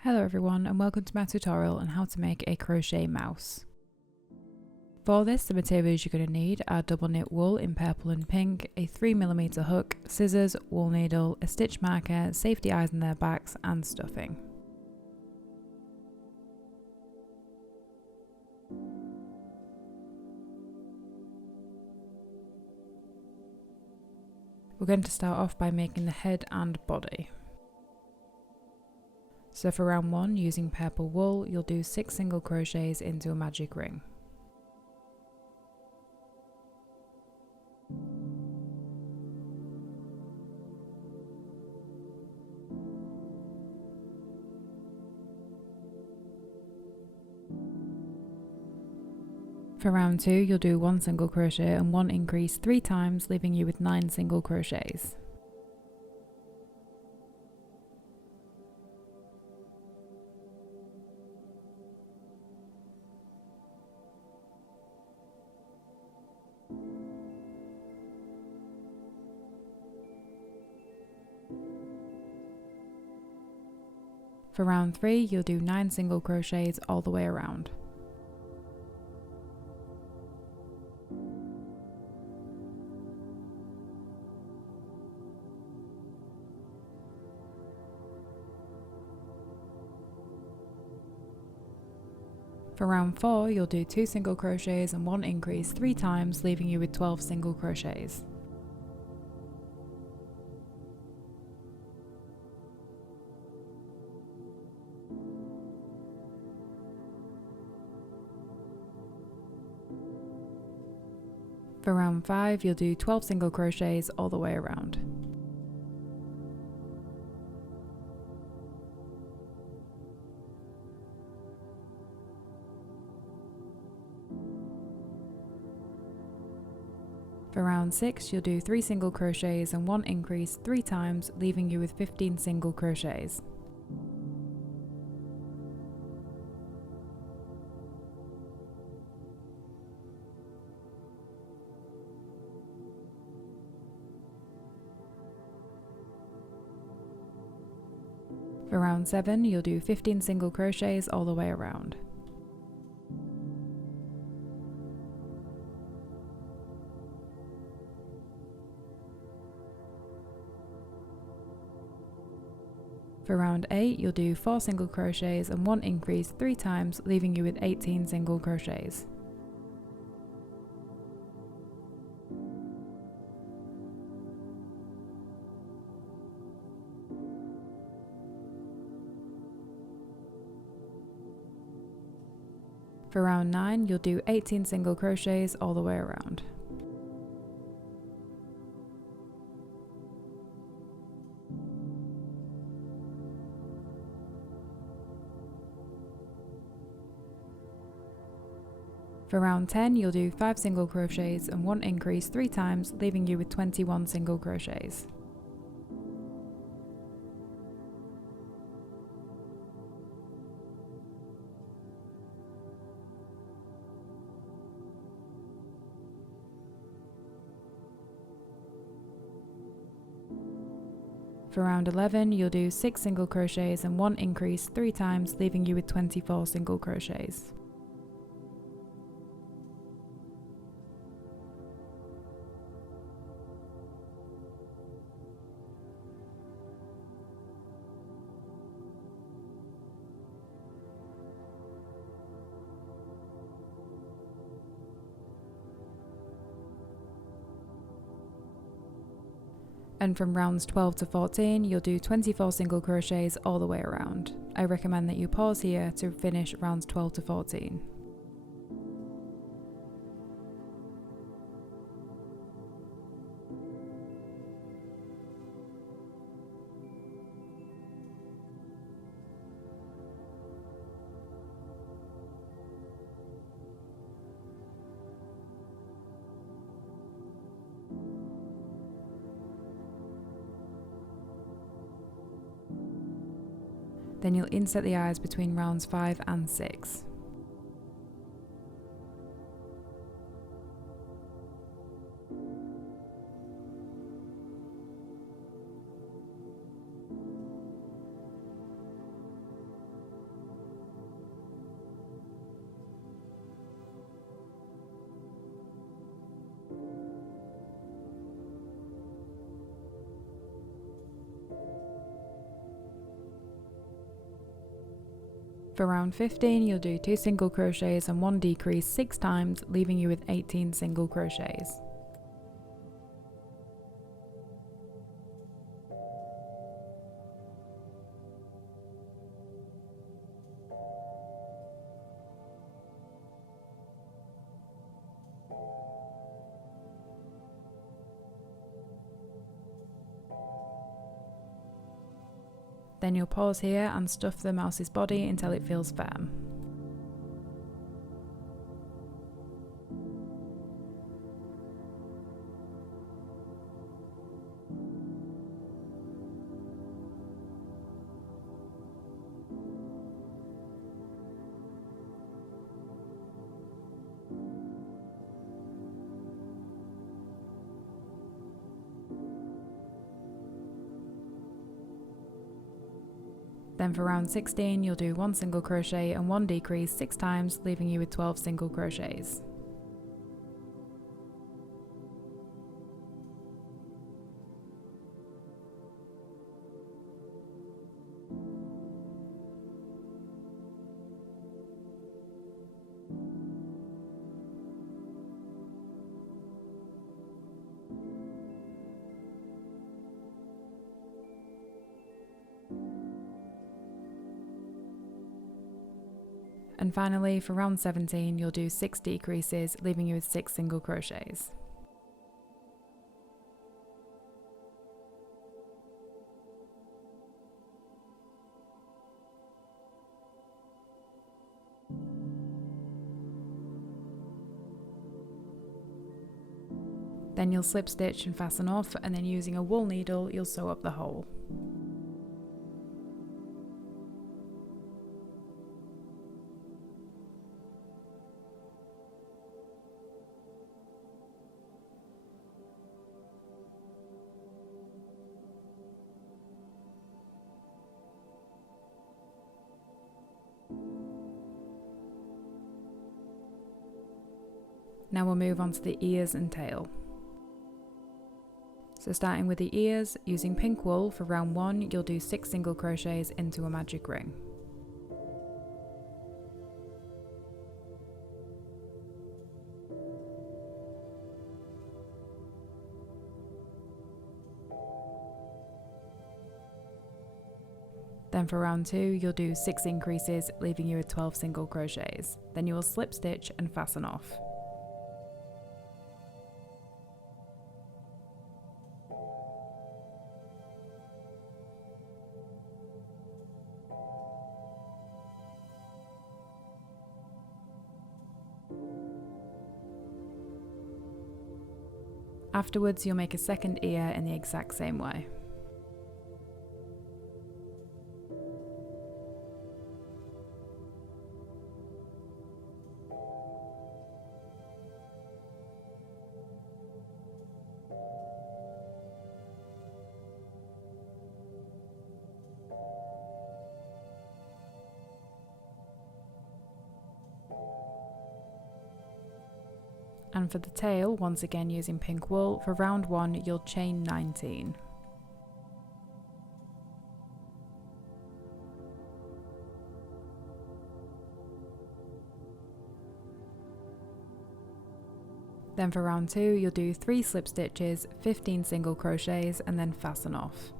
Hello everyone and welcome to my tutorial on how to make a crochet mouse. For this, the materials you're going to need are double knit wool in purple and pink, a 3mm hook, scissors, wool needle, a stitch marker, safety eyes on their backs and stuffing. We're going to start off by making the head and body. So for round 1, using purple wool, you'll do 6 single crochets into a magic ring. For round 2, you'll do 1 single crochet and 1 increase 3 times, leaving you with 9 single crochets. For round 3, you'll do 9 single crochets all the way around. For round 4, you'll do 2 single crochets and 1 increase 3 times, leaving you with 12 single crochets. For round 5, you'll do 12 single crochets all the way around. For round 6, you'll do 3 single crochets and 1 increase 3 times, leaving you with 15 single crochets. For round 7, you'll do 15 single crochets all the way around. For round 8, you'll do 4 single crochets and 1 increase 3 times, leaving you with 18 single crochets. For round 9, you'll do 18 single crochets all the way around. For round 10, you'll do 5 single crochets and 1 increase 3 times, leaving you with 21 single crochets. For round 11, you'll do 6 single crochets and 1 increase 3 times, leaving you with 24 single crochets. And from rounds 12 to 14, you'll do 24 single crochets all the way around. I recommend that you pause here to finish rounds 12 to 14. Then you'll insert the eyes between rounds 5 and 6. For round 15, you'll do 2 single crochets and 1 decrease 6 times, leaving you with 18 single crochets. Then you'll pause here and stuff the mouse's body until it feels firm. Then for round 16, you'll do 1 single crochet and 1 decrease 6 times, leaving you with 12 single crochets. And finally, for round 17, you'll do 6 decreases, leaving you with 6 single crochets. Then you'll slip stitch and fasten off, and then using a wool needle, you'll sew up the hole. Now we'll move on to the ears and tail. So starting with the ears, using pink wool for round 1, you'll do 6 single crochets into a magic ring. Then for round 2, you'll do 6 increases, leaving you with 12 single crochets. Then you will slip stitch and fasten off. Afterwards, you'll make a second ear in the exact same way. And for the tail, once again using pink wool, for round 1 you'll chain 19. Then for round 2 you'll do 3 slip stitches, 15 single crochets, and then fasten off.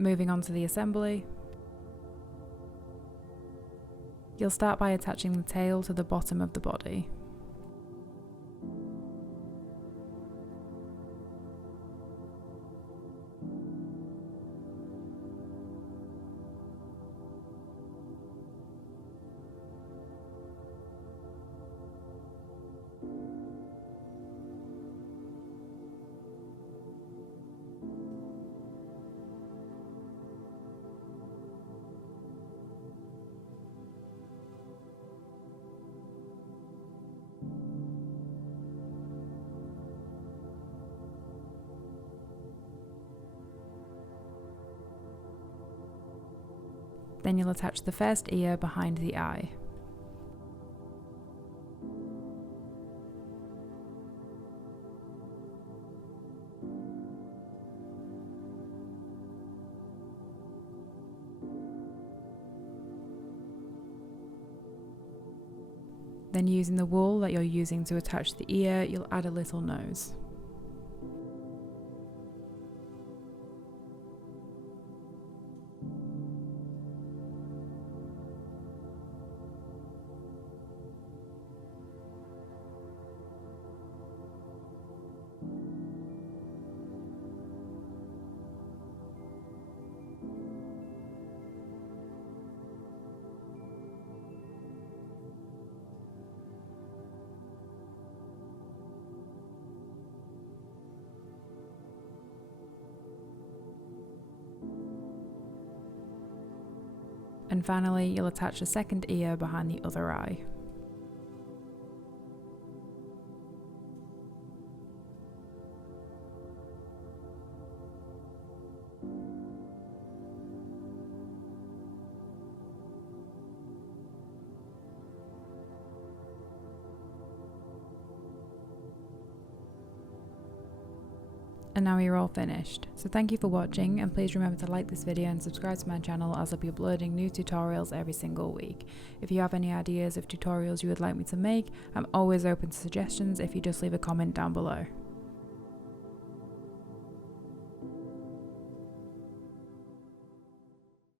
Moving on to the assembly, you'll start by attaching the tail to the bottom of the body. Then you'll attach the first ear behind the eye. Then using the wool that you're using to attach the ear, you'll add a little nose. And finally, you'll attach the second ear behind the other eye. And now you're all finished. So thank you for watching, and please remember to like this video and subscribe to my channel, as I'll be uploading new tutorials every single week. If you have any ideas of tutorials you would like me to make, I'm always open to suggestions if you just leave a comment down below.